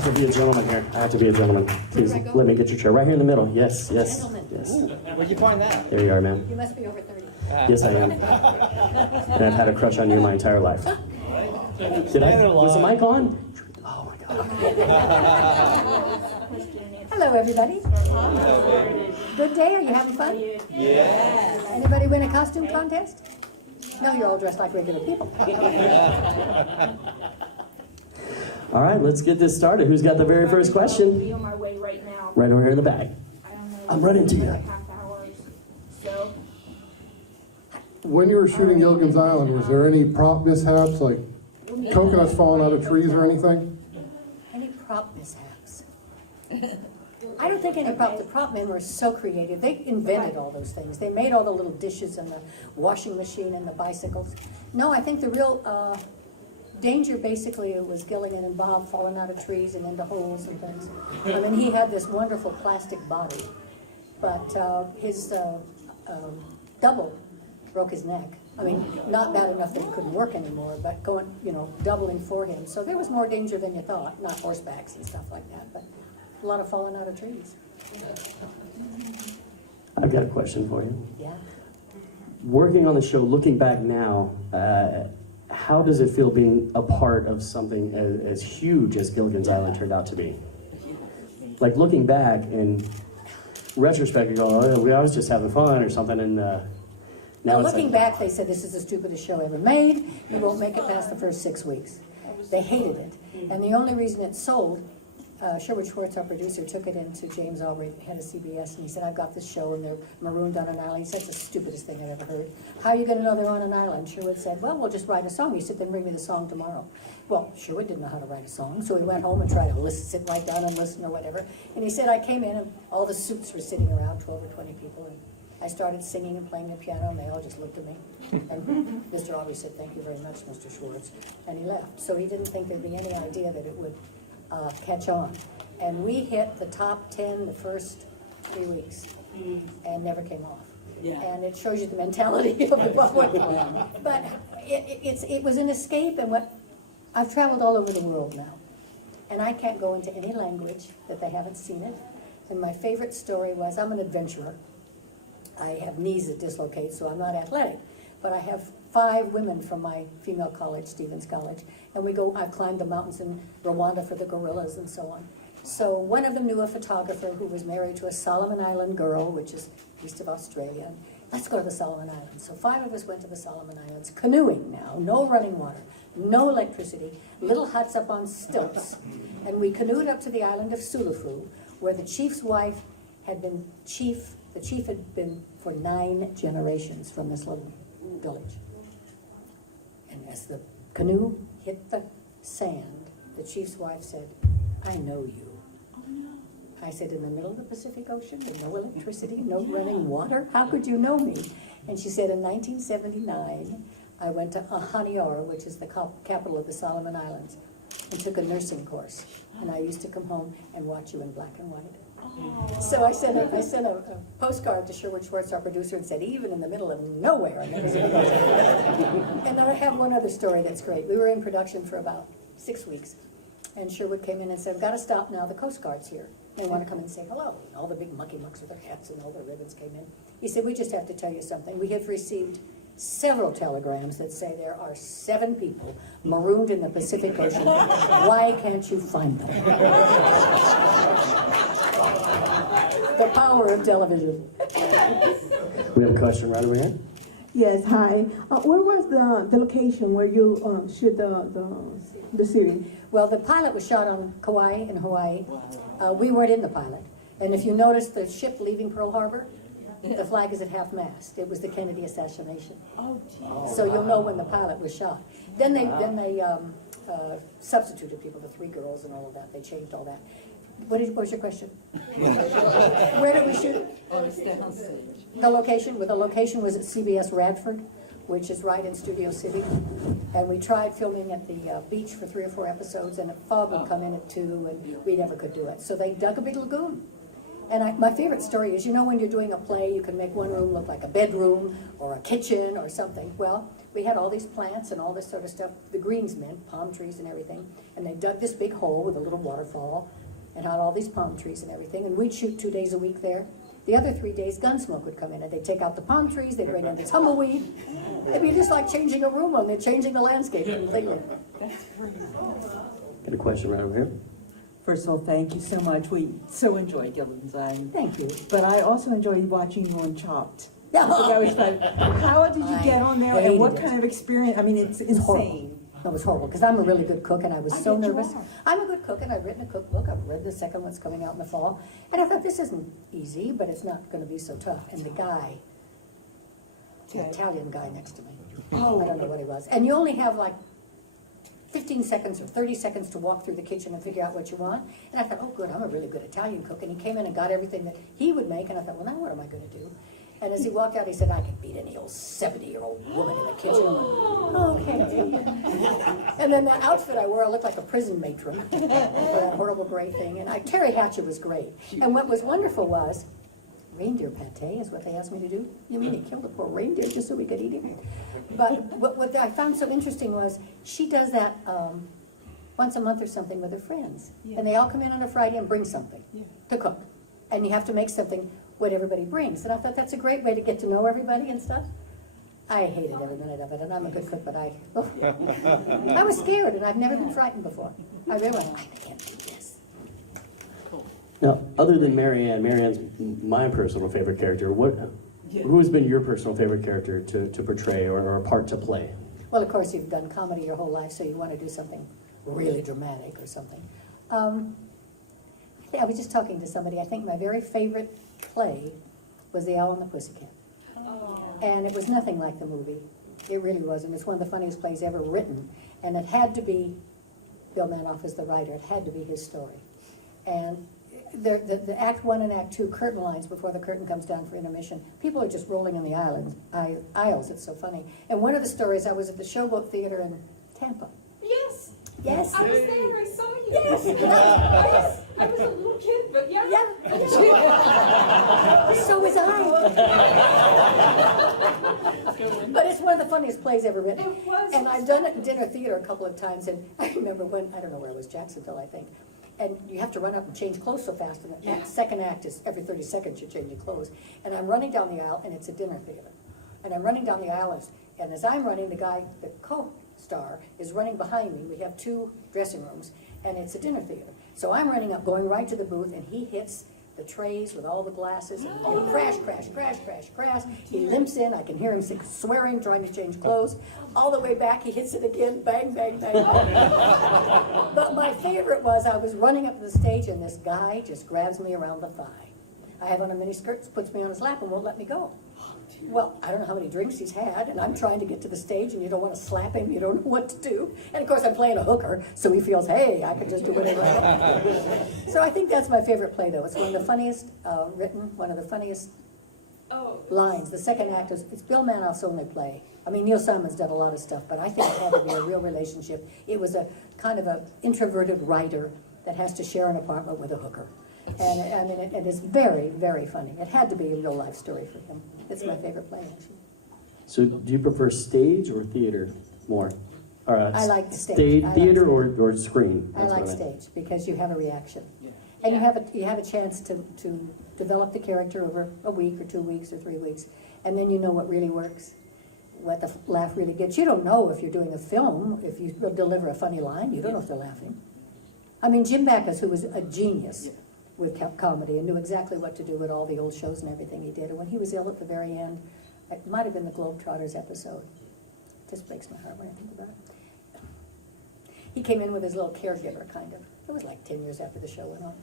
have to be a gentleman here. I have to be a gentleman. Please let me get your chair right here in the middle. Yes, yes, Gentleman. yes. Where'd you find that? There you are, ma'am. You must be over 30. Yes, I am. And I've had a crush on you my entire life. Did I? Was the mic on? Oh my God. Hello, everybody. Good day. Are you having fun? Yeah. Anybody win a costume contest? No, you're all dressed like regular people. All right, let's get this started. Who's got the very first question? Be on my way right now. Right over here in the back. I don't know. I'm running to you. Like half hours. So When you were shooting Gilligan's Island, was there any prop mishaps, like coconuts falling out of trees or anything? Any prop mishaps? I don't think any prop. The prop men were so creative. They invented all those things. They made all the little dishes and the washing machine and the bicycles. No, I think the real danger basically was Gilligan and Bob falling out of trees and into holes and things. I mean, he had this wonderful plastic body, but his double broke his neck. I mean, not bad enough that he couldn't work anymore, but going, doubling for him. So there was more danger than you thought. Not horsebacks and stuff like that, but a lot of falling out of trees. I've got a question for you. Yeah. Working on the show, looking back now, how does it feel being a part of something as huge as Gilligan's Island turned out to be? Like looking back in retrospect, you go, oh, I was just having fun or something, and now Now, it's looking like, back, they said this is the stupidest show ever made. You won't make it past the first 6 weeks. They hated it. And the only reason it sold, Sherwood Schwartz, our producer, took it into James Albury, head of CBS, and he said, I've got this show, and they're marooned on an island. He said, it's the stupidest thing I've ever heard. How are you going to know they're on an island? Sherwood said, well, we'll just write a song. He said, then bring me the song tomorrow. Well, Sherwood didn't know how to write a song, so he went home and tried to sit right down and listen or whatever. And he said, I came in, and all the suits were sitting around, 12 or 20 people, and I started singing and playing the piano, and they all just looked at me. And Mr. Aubrey said, thank you very much, Mr. Schwartz, and he left. So he didn't think there'd be any idea that it would catch on. And we hit the top 10 the first 3 weeks, and never came off. Yeah. And it shows you the mentality of the public. But it was an escape, and I've traveled all over the world now, and I can't go into any language that they haven't seen it. And my favorite story was, I'm an adventurer. I have knees that dislocate, so I'm not athletic. But I have 5 women from my female college, Stevens College, and I've climbed the mountains in Rwanda for the gorillas and so on. So one of them knew a photographer who was married to a Solomon Island girl, which is east of Australia. Let's go to the Solomon Islands. So 5 of us went to the Solomon Islands, canoeing now, no running water, no electricity, little huts up on stilts. And we canoed up to the island of Sulufu, where the chief's wife had been the chief had been for 9 generations from this little village. And as the canoe hit the sand, the chief's wife said, I know you. I said, in the middle of the Pacific Ocean, with no electricity, no running water, how could you know me? And she said, in 1979, I went to Ahaniara, which is the capital of the Solomon Islands, and took a nursing course. And I used to come home and watch you in black and white. So I sent a postcard to Sherwood Schwartz, our producer, and said, even in the middle of nowhere in the Pacific Ocean. And then I have one other story that's great. We were in production for about 6 weeks, and Sherwood came in and said, I've got to stop now, the Coast Guard's here. They want to come and say hello. And all the big mucky mucks with their hats and all their ribbons came in. He said, we just have to tell you something. We have received several telegrams that say there are 7 people marooned in the Pacific Ocean. Why can't you find them? The power of television. we have a question right over here. Yes, hi. Where was the location where you shoot the series? Well, the pilot was shot on Kauai in Hawaii. We weren't in the pilot. And if you notice the ship leaving Pearl Harbor, the flag is at half-mast. It was the Kennedy assassination. Oh, geez. So you'll know when the pilot was shot. Then they substituted people, the 3 girls and all of that. They changed all that. What was your question? Where did we shoot it? The location? Well, the location was at CBS Radford, which is right in Studio City. And we tried filming at the beach for 3 or 4 episodes, and a fog would come in at 2, and we never could do it. So they dug a big lagoon. And my favorite story is, you know, when you're doing a play, you can make one room look like a bedroom or a kitchen or something. Well, we had all these plants and all this sort of stuff, the greensmen, palm trees and everything, and they dug this big hole with a little waterfall and had all these palm trees and everything, and we'd shoot 2 days a week there. The other 3 days, Gunsmoke would come in, and they'd take out the palm trees, they'd bring in the tumbleweed. It'd be just like changing a room when they're changing the landscape completely. Got a question right over here? First of all, thank you so much. We so enjoy Gilligan's Island. Thank you. But I also enjoyed watching you on Chopped. Yeah. So that was fun. How did you get on there, and what hated it. kind of experience? I mean, it's insane. It was horrible, because I'm a really good cook, and I was so bet you nervous. are. I'm a good cook, and I've written a cookbook. I've read the second one's coming out in the fall. And I thought, this isn't easy, but it's not going to be so tough. And the guy, the Italian guy next to me, I don't know what he was. And you only have like 15 seconds or 30 seconds to walk through the kitchen and figure out what you want. And I thought, oh, good, I'm a really good Italian cook. And he came in and got everything that he would make. And I thought, well, now what am I going to do? And as he walked out, he said, I could beat any old 70-year-old woman in the kitchen. I'm like, okay. And then the outfit I wore, I looked like a prison matron with that horrible gray thing. And Terry Hatcher was great. And what was wonderful was, reindeer pate is what they asked me to do. You mean he killed a poor reindeer just so we could eat him? But what I found so interesting was, she does that once a month or something with her friends. And they all come in on a Friday and bring something to cook. And you have to make something what everybody brings. And I thought that's a great way to get to know everybody and stuff. I hated every minute of it, and I'm a good cook, but I was scared, and I've never been frightened before. I realized, I can't do this. Now, other than Marianne's my personal favorite character, who has been your personal favorite character to portray or a part to play? Well, of course, you've done comedy your whole life, so you want to do something really dramatic or something. I was just talking to somebody. I think my very favorite play was The Owl and the Pussycat. And it was nothing like the movie. It really wasn't. It's one of the funniest plays ever written. And it had to be, Bill Manoff was the writer, it had to be his story. And the Act 1 and Act 2 curtain lines before the curtain comes down for intermission, people are just rolling in the aisles. It's so funny. And one of the stories, I was at the Showboat Theater in Tampa. Yes, Yes. I was there, I saw you. Yes. Yes, I was a little kid, but yeah. Yeah. So was I. But it's one of the funniest plays ever written. It was. And I've done it in dinner theater a couple of times, and I remember when, I don't know where it was, Jacksonville, I think. And you have to run up and change clothes so fast, and the second act is every 30 seconds you're changing clothes. And I'm running down the aisle, and it's a dinner theater. And I'm running down the aisle, and as I'm running, the guy, the co-star, is running behind me. We have 2 dressing rooms, and it's a dinner theater. So I'm running up, going right to the booth, and he hits the trays with all the glasses, and crash, crash, crash, crash, crash. He limps in, I can hear him swearing, trying to change clothes. All the way back, he hits it again, bang, bang, bang, bang. But my favorite was, I was running up to the stage, and this guy just grabs me around the thigh. I have on a mini skirt, puts me on his lap, and won't let me go. Well, I don't know how many drinks he's had, and I'm trying to get to the stage, and you don't want to slap him, you don't know what to do. And of course, I'm playing a hooker, so he feels, hey, I can just do whatever I want. So I think that's my favorite play, though. It's one of the funniest written, one of the funniest lines. The second act is, it's Bill Manoff's only play. I mean, Neil Simon's done a lot of stuff, but I think it had to be a real relationship. It was a kind of an introverted writer that has to share an apartment with a hooker. And I mean, it is very, very funny. It had to be a real life story for him. It's my favorite play, actually. So do you prefer stage or theater more? I like stage. I like Theater stage. or screen? I That's like what I meant. stage because you have a reaction. And you have a chance to develop the character over a week or 2 weeks or 3 weeks. And then you know what really works, what the laugh really gets. You don't know if you're doing a film, if you deliver a funny line, you don't know if they're laughing. I mean, Jim Backus, who was a genius with comedy and knew exactly what to do with all the old shows and everything he did. And when he was ill at the very end, it might have been the Globetrotters episode. It just breaks my heart when I think about it. He came in with his little caregiver, kind of. It was like 10 years after the show went on.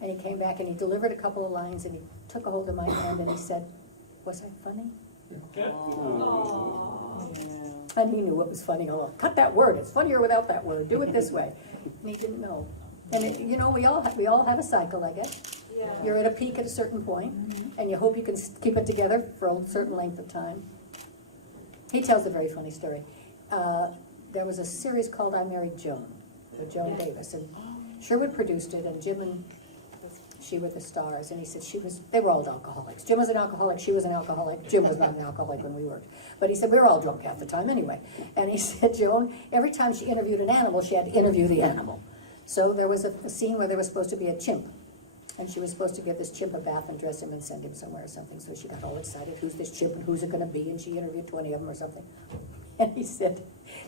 And he came back and he delivered a couple of lines and he took a hold of my hand and he said, was I funny? And he knew what was funny. Oh, cut that word. It's funnier without that word. Do it this way. And he didn't know. And you know, we all have a cycle, I guess. Yeah. You're at a peak at a certain point, and you hope you can keep it together for a certain length of time. He tells a very funny story. There was a series called I Married Joan, with Joan Davis, and Sherwood produced it, and Jim and she were the stars. And he said they were all alcoholics. Jim was an alcoholic, she was an alcoholic. Jim was not an alcoholic when we worked. But he said, we were all drunk half the time anyway. And he said, Joan, every time she interviewed an animal, she had to interview the animal. So there was a scene where there was supposed to be a chimp. And she was supposed to give this chimp a bath and dress him and send him somewhere or something. So she got all excited, who's this chimp and who's it gonna be? And she interviewed 20 of them or something. And he said,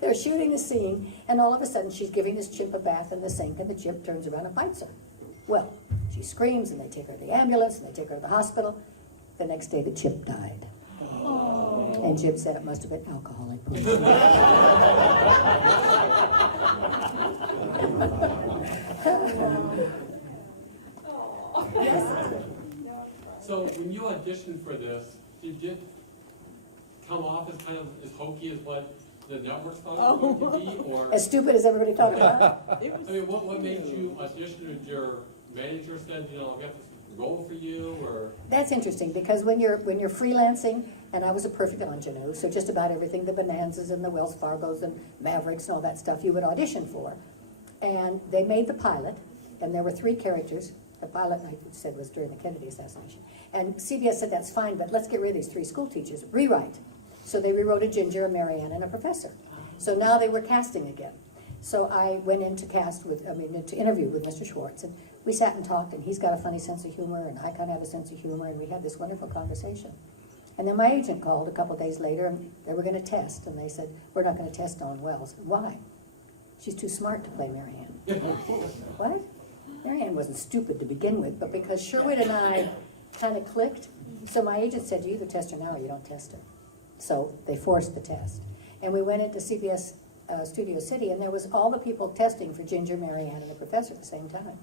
they're shooting the scene, and all of a sudden she's giving this chimp a bath in the sink, and the chimp turns around and bites her. Well, she screams, and they take her to the ambulance, and they take her to the hospital. The next day, the chimp died. And Jim said it must have been alcoholic poisoning. So when you auditioned for this, did it come off as kind of as hokey as what the networks thought it was going to be, or? As stupid as everybody thought about. I mean, what made you audition? Did your manager said, you know, I got this role for you, or? That's interesting, because when you're freelancing, and I was a perfect ingenue, so just about everything, the Bonanzas and the Wells Fargos and Mavericks and all that stuff, you would audition for. And they made the pilot, and there were 3 characters. The pilot, I said, was during the Kennedy assassination. And CBS said, that's fine, but let's get rid of these 3 school teachers. Rewrite. So they rewrote a Ginger, a Marianne, and a professor. So now they were casting again. So I went in to to interview with Mr. Schwartz, and we sat and talked, and he's got a funny sense of humor, and I kind of have a sense of humor, and we had this wonderful conversation. And then my agent called a couple days later, and they were going to test, and they said, we're not going to test Dawn Wells. Why? She's too smart to play Marianne. What? Marianne wasn't stupid to begin with, but because Sherwood and I kind of clicked, so my agent said, you either test her now or you don't test her. So they forced the test. And we went into CBS Studio City, and there was all the people testing for Ginger, Marianne, and the professor at the same time.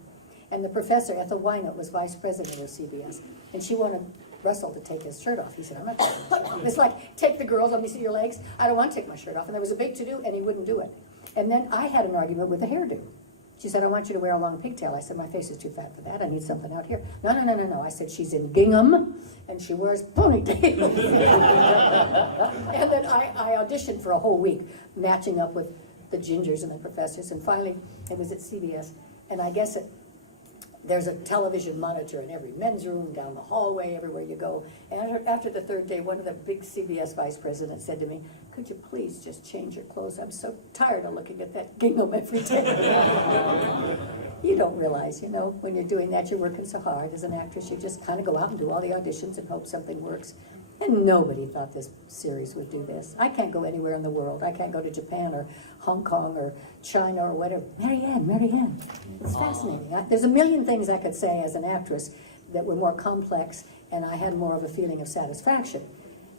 And the professor, Ethel Wynot, was vice president of CBS, and she wanted Russell to take his shirt off. He said, I'm not taking my shirt off. It's like, take the girls, let me see your legs. I don't want to take my shirt off. And there was a big to-do, and he wouldn't do it. And then I had an argument with the hairdo. She said, I want you to wear a long pigtail. I said, my face is too fat for that. I need something out here. No. I said, she's in gingham, and she wears ponytails. And then I auditioned for a whole week, matching up with the Gingers and the professors. And finally, it was at CBS. And I guess there's a television monitor in every men's room, down the hallway, everywhere you go. And after the 3rd day, one of the big CBS vice presidents said to me, could you please just change your clothes? I'm so tired of looking at that gingham every day. You don't realize, when you're doing that, you're working so hard as an actress. You just kind of go out and do all the auditions and hope something works. And nobody thought this series would do this. I can't go anywhere in the world. I can't go to Japan or Hong Kong or China or whatever. Marianne. It's fascinating. There's a million things I could say as an actress that were more complex, and I had more of a feeling of satisfaction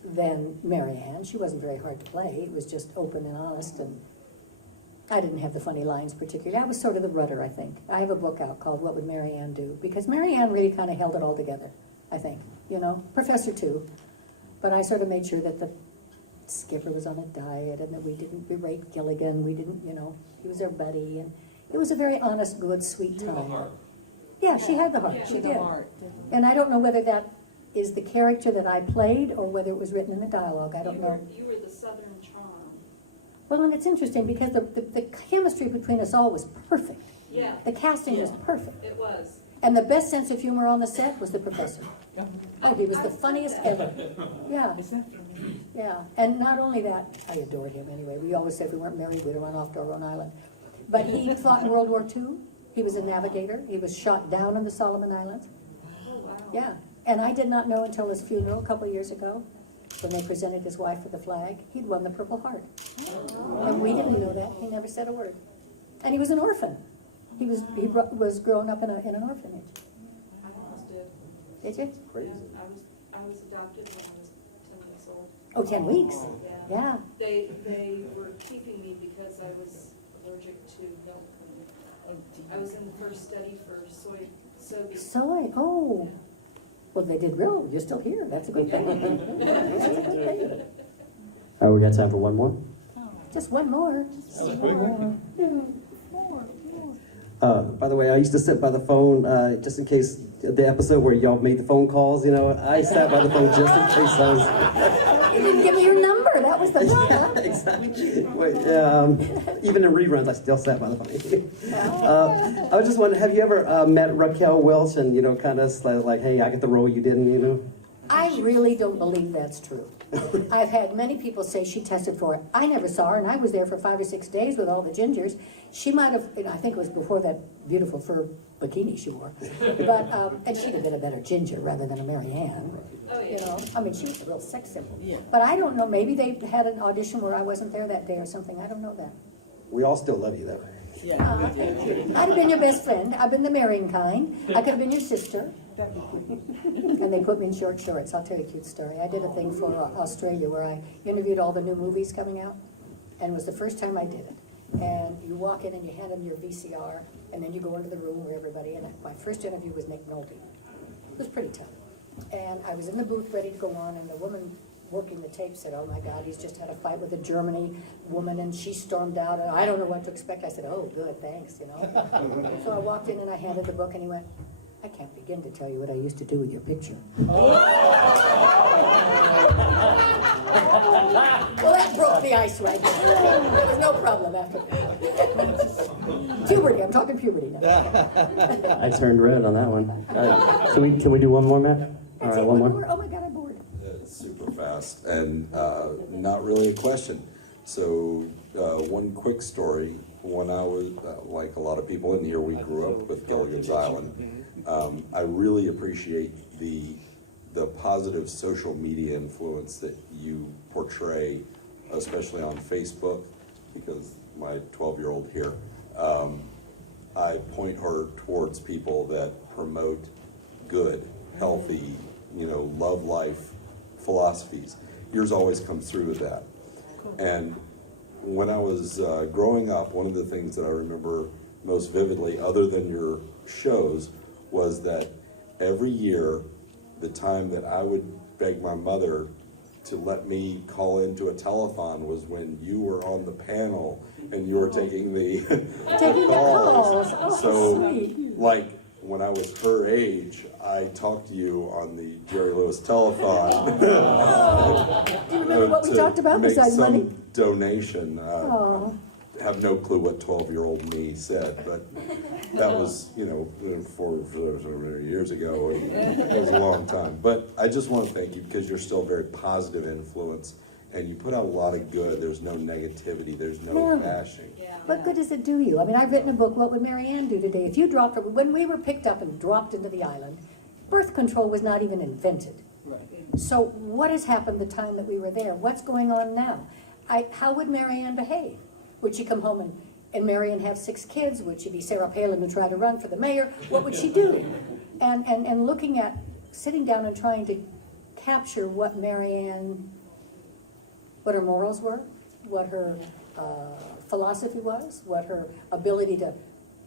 than Marianne. She wasn't very hard to play. It was just open and honest, and I didn't have the funny lines particularly. I was sort of the rudder, I think. I have a book out called What Would Marianne Do? Because Marianne really kind of held it all together, I think. Professor too. But I sort of made sure that the skipper was on a diet, and that we didn't berate Gilligan. We didn't, he was our buddy, and it was a very honest, good, sweet You have a time. heart. Yeah, she had the heart. Yeah. She did. And I don't know whether that is the character that I played or whether it was written in the dialogue. I don't know. You were the Southern charm. Well, and it's interesting because the chemistry between us all was perfect. Yeah, The casting was perfect. it was. And the best sense of humor on the set was the professor. Oh, he was the funniest ever. Yeah. Yeah. And not only that, I adored him anyway. We always said if we weren't married, we'd run off to our own island. But he fought in World War II. He was a navigator. He was shot down in the Solomon Islands. Oh, wow. Yeah. And I did not know until his funeral a couple of years ago, when they presented his wife with the flag, he'd won the Purple Heart. And we didn't know that. He never said a word. And he was an orphan. He was growing up in an orphanage. I almost did. Did you? Crazy. Yeah, I was adopted when I was 10 weeks old. Oh, 10 weeks. Yeah. Yeah. They were keeping me because I was allergic to milk. I was in the first study for soy. Soy. Oh. Well, they did real. You're still here. That's a good thing. All right, we got time for one more. Just one more. By the way, I used to sit by the phone just in case the episode where y'all made the phone calls. I sat by the phone just in case I was. You didn't give me your number. That was the fun, huh? Exactly. Wait, even in reruns, I still sat by the phone. I was just wondering, have you ever met Raquel Welch and, kind of like, hey, I get the role you didn't, I really don't believe that's true. I've had many people say she tested for it. I never saw her, and I was there for 5 or 6 days with all the gingers. She might have, I think it was before that beautiful fur bikini she wore. But, and she'd have been a better ginger rather than a Marianne. I mean, she was a real sex symbol. But I don't know, maybe they had an audition where I wasn't there that day or something. I don't know that. We all still love you, though. I'd have been your best friend. I've been the marrying kind. I could have been your sister. And they put me in short shorts. I'll tell you a cute story. I did a thing for Australia where I interviewed all the new movies coming out, and it was the first time I did it. And you walk in and you hand them your VCR, and then you go into the room where everybody, and my first interview was Nick Nolte. It was pretty tough. And I was in the booth ready to go on, and the woman working the tape said, oh my God, he's just had a fight with a Germany woman, and she stormed out, and I don't know what to expect. I said, oh, good, thanks, So I walked in and I handed the book, and he went, I can't begin to tell you what I used to do with your picture. Well, that broke the ice right there. There was no problem after that. Puberty, I'm talking puberty now. I turned red on that one. Can we do one more, Matt? All That's right, it, one more. Oh my God, I'm bored. Super fast and not really a question. So one quick story. When I was, like a lot of people in here, we grew up with Gilligan's Island. I really appreciate the positive social media influence that you portray, especially on Facebook, because my 12-year-old here, I point her towards people that promote good, healthy, love life philosophies. Yours always comes through with that. And when I was growing up, one of the things that I remember most vividly, other than your shows, was that every year, the time that I would beg my mother to let me call into a telethon was when you were on the panel and you were taking the Taking the calls. Oh, so, sweet. like, when I was her age, I talked to you on the Jerry Lewis telethon. Do you remember what we talked about make besides some money? donation. Oh. Have no clue what 12-year-old me said, but that was, 4 years ago. It was a long time. But I just want to thank you because you're still a very positive influence, and you put out a lot of good. There's no negativity. There's no bashing. What good does it do you? I mean, I've written a book, What Would Marianne Do Today? If you dropped her, when we were picked up and dropped into the island, birth control was not even invented. So what has happened the time that we were there? What's going on now? How would Marianne behave? Would she come home and marry and have 6 kids? Would she be Sarah Palin who tried to run for the mayor? What would she do? And looking at, sitting down and trying to capture what Marianne, what her morals were, what her philosophy was, what her ability to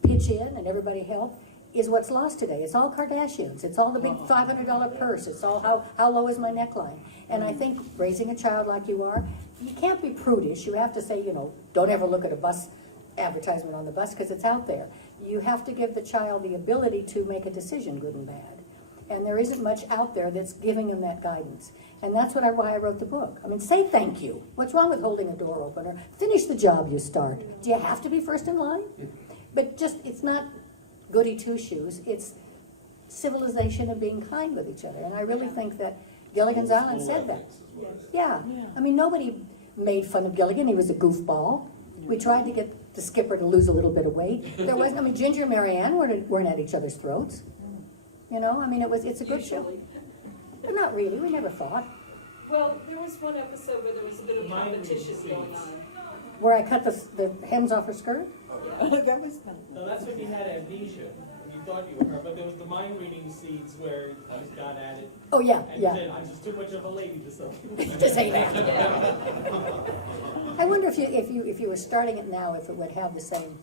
pitch in and everybody help, is what's lost today. It's all Kardashians. It's all the big $500 purse. It's all how low is my neckline. And I think raising a child like you are, you can't be prudish. You have to say, don't ever look at a bus advertisement on the bus because it's out there. You have to give the child the ability to make a decision, good and bad. And there isn't much out there that's giving them that guidance. And that's why I wrote the book. I mean, say thank you. What's wrong with holding a door opener? Finish the job you start. Do you have to be first in line? But it's not goody two-shoes. It's civilization and being kind with each other. And I really think that Gilligan's Island said that. Yeah. I mean, nobody made fun of Gilligan. He was a goofball. We tried to get the skipper to lose a little bit of weight. There wasn't, Ginger and Marianne weren't at each other's throats. It's a good show. But not really. We never fought. Well, there was one episode where there was a bit of competition going on. Where I cut the hems off her skirt? That was fun. No, that's when you had amnesia. You thought you were her, but there was the mind reading scenes where you just got at it. Oh, yeah, And yeah. you said, I'm just too much of a lady to say. To say that. I wonder if you were starting it now, if it would have the same.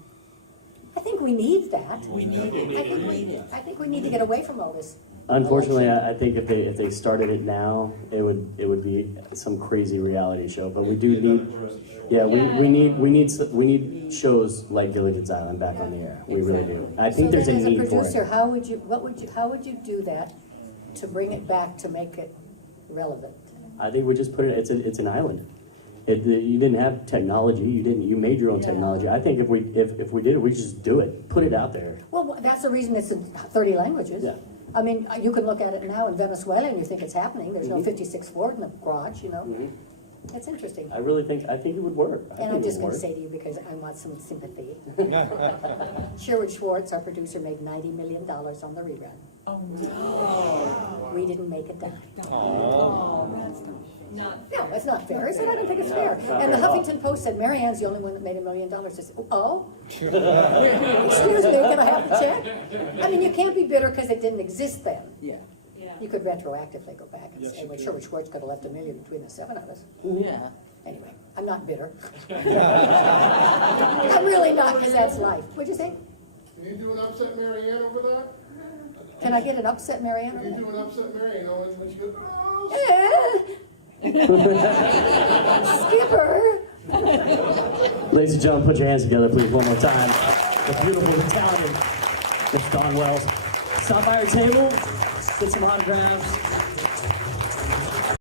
I think we need that. We need it. I think we need to get away from all this. Unfortunately, I think if they started it now, it would be some crazy reality show. But we do need, we need shows like Gilligan's Island back on the air. We really do. I think there's a as a need for producer, it. how would you do that to bring it back to make it relevant? I think we just put it. It's an island. You didn't have technology. You made your own technology. I think if we did it, we just do it. Put it out there. Well, that's the reason it's in 30 languages. Yeah. I mean, you can look at it now in Venezuela and you think it's happening. There's no Mhm. 56 Ford in the garage, you know. Mhm. It's interesting. I think it would work. I And think I'm it just would going to work. say to you because I want some sympathy. Sherwood Schwartz, our producer, made $90 million on the rerun. We didn't make a dime. Not No, it's not fair. I said, I don't think it's fair. And the Huffington Post said, Mary Ann's the only one that made $1 million. I said, oh? Excuse me, can I have the check? I mean, you can't be bitter because it didn't exist then. Yeah. Yeah. You could retroactively go back and say, well, Sherwood Schwartz could have left $1 million between the 7 of us. Yeah. Anyway, I'm not bitter. I'm really not, because that's life. What'd you say? Can you do an upset Mary Ann over that? Can I get an upset Mary Ann? Can you do an upset Mary Ann when she goes, oh, Skipper! Ladies and gentlemen, put your hands together, please, one more time. The beautiful, the talented Miss Dawn Wells. Stop by our table, get some autographs.